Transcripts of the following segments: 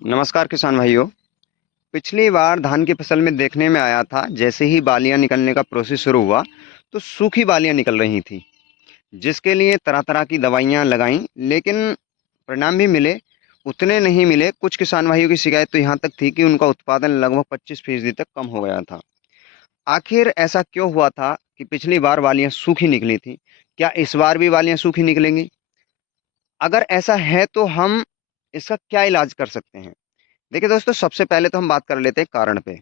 नमस्कार किसान भाइयों। पिछली बार धान की फसल में देखने में आया था, जैसे ही बालियां निकलने का प्रोसेस शुरू हुआ तो सूखी बालियां निकल रही थी, जिसके लिए तरह तरह की दवाइयां लगाईं, लेकिन परिणाम भी मिले, उतने नहीं मिले। कुछ किसान भाइयों की शिकायत तो यहाँ तक थी कि उनका उत्पादन लगभग 25% तक कम हो गया था। आखिर ऐसा क्यों हुआ था कि पिछली बार बालियां सूखी निकली थी? क्या इस बार भी बालियां सूखी निकलेंगी? अगर ऐसा है तो हम इसका क्या इलाज कर सकते हैं? देखिए दोस्तों, सबसे पहले तो हम बात कर लेते हैं कारण पे।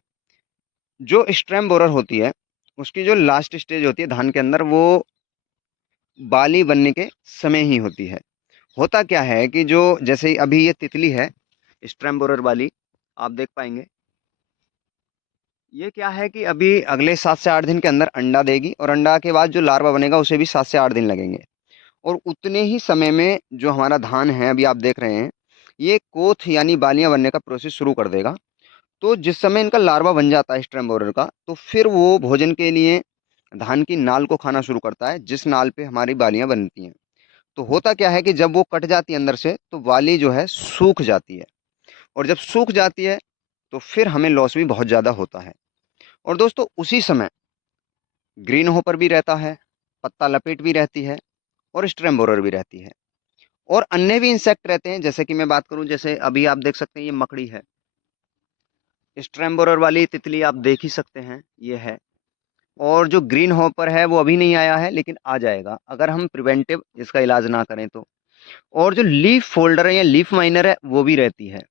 जो स्टेम बोरर होती है, उसकी जो लास्ट स्टेज होती है धान के अंदर, वो बाली बनने के समय ही होती है। होता क्या है कि जो जैसे ही अभी ये तितली है, स्टेम बोरर वाली, आप देख पाएंगे, ये क्या है कि अभी अगले 7 से 8 दिन के अंदर अंडा देगी, और अंडा के बाद जो लार्वा बनेगा उसे भी 7 से 8 दिन लगेंगे। और उतने ही समय में जो हमारा धान है, अभी आप देख रहे हैं, ये कोथ यानी बालियां बनने का प्रोसेस शुरू कर देगा। तो जिस समय इनका लार्वा बन जाता है स्टेम बोरर का, तो फिर वो भोजन के लिए धान की नाल को खाना शुरू करता है, जिस नाल पे हमारी बालियां बनती हैं। तो होता क्या है कि जब वो कट जाती है अंदर से, तो बाली जो है सूख जाती है। और जब सूख जाती है तो फिर हमें लॉस भी बहुत ज़्यादा होता है। और दोस्तों, उसी समय ग्रीन होपर भी रहता है, पत्ता लपेट भी रहती है, और स्टेम बोरर भी रहती है, और अन्य भी इंसेक्ट रहते हैं। जैसे कि मैं बात करूं, जैसे अभी आप देख सकते हैं, ये मकड़ी है, स्टेम बोरर वाली तितली आप देख ही सकते हैं, ये है। और जो ग्रीन हॉपर है वो अभी नहीं आया है, लेकिन आ जाएगा अगर हम प्रिवेंटिव इसका इलाज ना करें तो। और जो लीफ फोल्डर है या लीफ माइनर है, वो भी रहती है।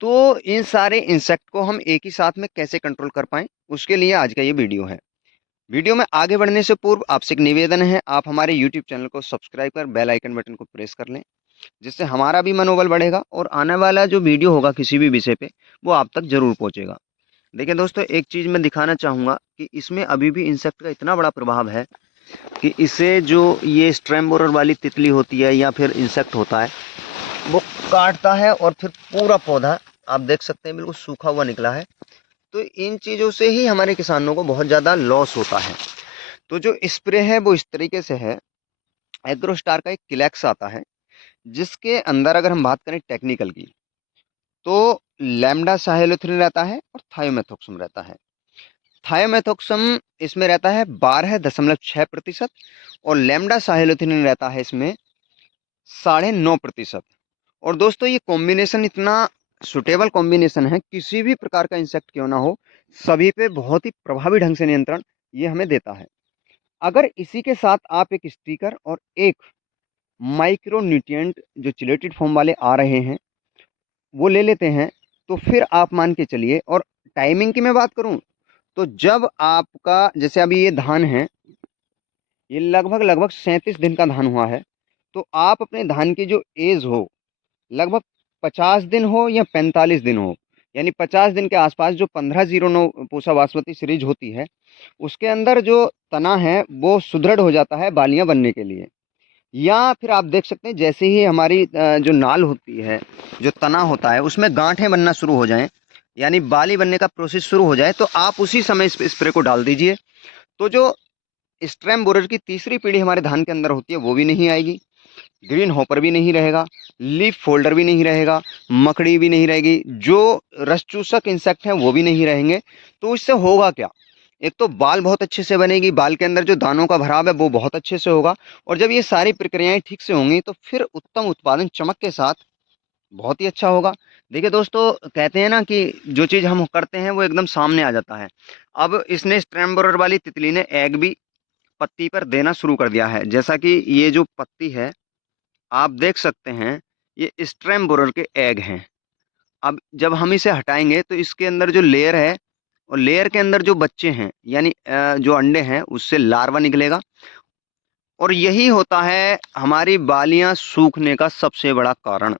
तो इन सारे इंसेक्ट को हम एक ही साथ में कैसे कंट्रोल कर पाएं, उसके लिए आज का ये वीडियो है। वीडियो में आगे बढ़ने से पूर्व आपसे एक निवेदन है, आप हमारे यूट्यूब चैनल को सब्सक्राइब कर बेल आइकन बटन को प्रेस कर लें, जिससे हमारा भी मनोबल बढ़ेगा और आने वाला जो वीडियो होगा किसी भी विषय पे, वो आप तक जरूर पहुंचेगा। देखिए दोस्तों, एक चीज़ मैं दिखाना चाहूँगा कि इसमें अभी भी इंसेक्ट का इतना बड़ा प्रभाव है कि इसे जो ये स्ट्रेम बोरर वाली तितली होती है या फिर इंसेक्ट होता है, वो काटता है और फिर पूरा पौधा आप देख सकते हैं बिल्कुल सूखा हुआ निकला है। तो इन चीज़ों से ही हमारे किसानों को बहुत ज़्यादा लॉस होता है। तो जो स्प्रे है वो इस तरीके से है। एग्रोस्टार का एक किलैक्स आता है, जिसके अंदर अगर हम बात करें टेक्निकल की, तो लैम्डा साइलोथ्रिन रहता है और थायोमेथोक्सम रहता है। थायोमेथोक्सम इसमें रहता है 12.6%, और लैम्डा साइलोथ्रिन रहता है इसमें 9.5%। और दोस्तों, ये कॉम्बिनेशन इतना सुटेबल कॉम्बिनेशन है, किसी भी प्रकार का इंसेक्ट क्यों ना हो, सभी पे बहुत ही प्रभावी ढंग से नियंत्रण ये हमें देता है। अगर इसी के साथ आप एक स्टिकर और एक माइक्रो न्यूट्रिएंट जो चिलेटेड फॉर्म वाले आ रहे हैं, वो ले लेते हैं, तो फिर आप मान के चलिए। और टाइमिंग की मैं बात करूं, तो जब आपका जैसे अभी ये धान है, ये लगभग लगभग 37 दिन का धान हुआ है, तो आप अपने धान की जो एज हो, लगभग 50 दिन हो या 45 दिन हो, यानी 50 दिन के आसपास, जो 1509 पूसा बासमती सीरीज होती है, उसके अंदर जो तना है वो सुदृढ़ हो जाता है बालियां बनने के लिए। या फिर आप देख सकते हैं, जैसे ही हमारी जो नाल होती है, जो तना होता है, उसमें गांठें बनना शुरू हो जाएं, यानी बाली बनने का प्रोसेस शुरू हो जाए, तो आप उसी समय इस स्प्रे को डाल दीजिए। तो जो स्ट्रेम बोरर की तीसरी पीढ़ी हमारे धान के अंदर होती है, वो भी नहीं आएगी, ग्रीन हॉपर भी नहीं रहेगा, लीफ फोल्डर भी नहीं रहेगा, मकड़ी भी नहीं रहेगी, जो रस चूसक इंसेक्ट हैं वो भी नहीं रहेंगे। तो इससे होगा क्या? एक तो बाल बहुत अच्छे से बनेगी, बाल के अंदर जो दानों का भराव है वो बहुत अच्छे से होगा, और जब ये सारी प्रक्रियाएं ठीक से होंगी तो फिर उत्तम उत्पादन चमक के साथ बहुत ही अच्छा होगा। देखिए दोस्तों, कहते हैं ना कि जो चीज़ हम करते हैं वो एकदम सामने आ जाता है। अब इसने स्ट्रेम्बोरर वाली तितली ने एग भी पत्ती पर देना शुरू कर दिया है। जैसा कि ये जो पत्ती है, आप देख सकते हैं, ये स्ट्रेम बोरर के एग हैं। अब जब हम इसे हटाएंगे तो इसके अंदर जो लेयर है, और लेयर के अंदर जो बच्चे हैं, यानी जो अंडे हैं, उससे लार्वा निकलेगा। और यही होता है हमारी बालियां सूखने का सबसे बड़ा कारण।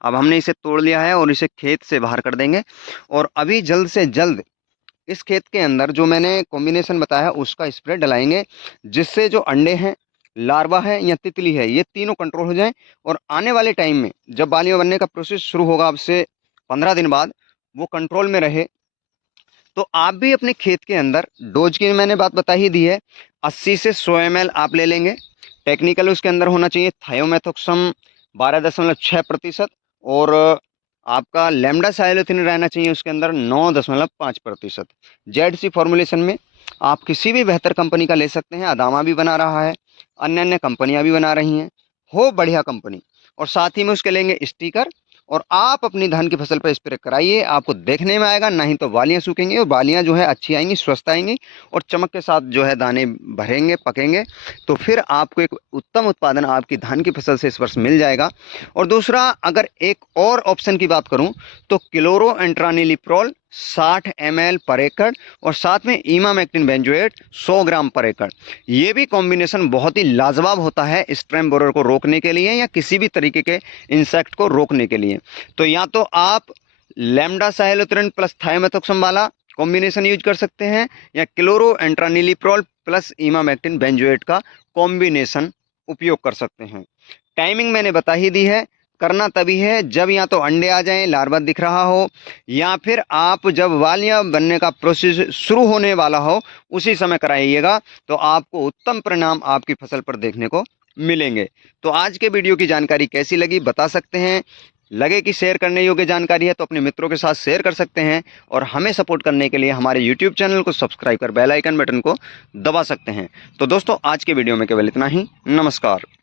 अब हमने इसे तोड़ लिया है और इसे खेत से बाहर कर देंगे, और अभी जल्द से जल्द इस खेत के अंदर जो मैंने कॉम्बिनेशन बताया उसका स्प्रे डलाएंगे, जिससे जो अंडे हैं, लार्वा है या तितली है, ये तीनों कंट्रोल हो जाएं। और आने वाले टाइम में जब बालियां बनने का प्रोसेस शुरू होगा, अब से 15 दिन बाद, वो कंट्रोल में रहे। तो आप भी अपने खेत के अंदर, डोज की मैंने बात बता ही दी है, 80 से 100 ml आप ले लेंगे। टेक्निकल उसके अंदर होना चाहिए थायोमेथोक्सम 12.6%, और आपका लैम्डा साइलोथिन रहना चाहिए उसके अंदर 9.5%। जेडसी फॉर्मुलेशन में आप किसी भी बेहतर कंपनी का ले सकते हैं। अदामा भी बना रहा है, अन्य अन्य कंपनियां भी बना रही हैं, हो बढ़िया कंपनी। और साथ ही में उसके लेंगे स्टिकर और आप अपनी धान की फसल पर स्प्रे कराइए। आपको देखने में आएगा, नहीं तो बालियां सूखेंगी और बालियां जो है अच्छी आएंगी, स्वस्थ आएंगी और चमक के साथ जो है दाने भरेंगे, पकेंगे। तो फिर आपको एक उत्तम उत्पादन आपकी धान की फसल से इस वर्ष मिल जाएगा। और दूसरा, अगर एक और ऑप्शन की बात करूं तो क्लोरोएंट्रानिलिप्रोल 60 ml पर एकड़ और साथ में इमामेक्टिन बेंजोएट 100 ग्राम पर एकड़। ये भी कॉम्बिनेशन बहुत ही लाजवाब होता है स्टेम बोरर को रोकने के लिए या किसी भी तरीके के इंसेक्ट को रोकने के लिए। तो या तो आप लैम्डा साइलोथ्रिन प्लस थाइमेथोक्सम वाला कॉम्बिनेशन यूज कर सकते हैं या क्लोरोएंट्रानिलिप्रोल प्लस इमामेक्टिन बेंजोएट का कॉम्बिनेशन उपयोग कर सकते हैं। टाइमिंग मैंने बता ही दी है। करना तभी है जब या तो अंडे आ जाएं, लार्वा दिख रहा हो, या फिर आप जब वालियां बनने का प्रोसेस शुरू होने वाला हो उसी समय कराइएगा। तो आपको उत्तम परिणाम आपकी फसल पर देखने को मिलेंगे। तो आज के वीडियो की जानकारी कैसी लगी बता सकते हैं। लगे कि शेयर करने योग्य जानकारी है तो अपने मित्रों के साथ शेयर कर सकते हैं और हमें सपोर्ट करने के लिए हमारे यूट्यूब चैनल को सब्सक्राइब कर बेल आइकन बटन को दबा सकते हैं। तो दोस्तों, आज के वीडियो में केवल इतना ही। नमस्कार।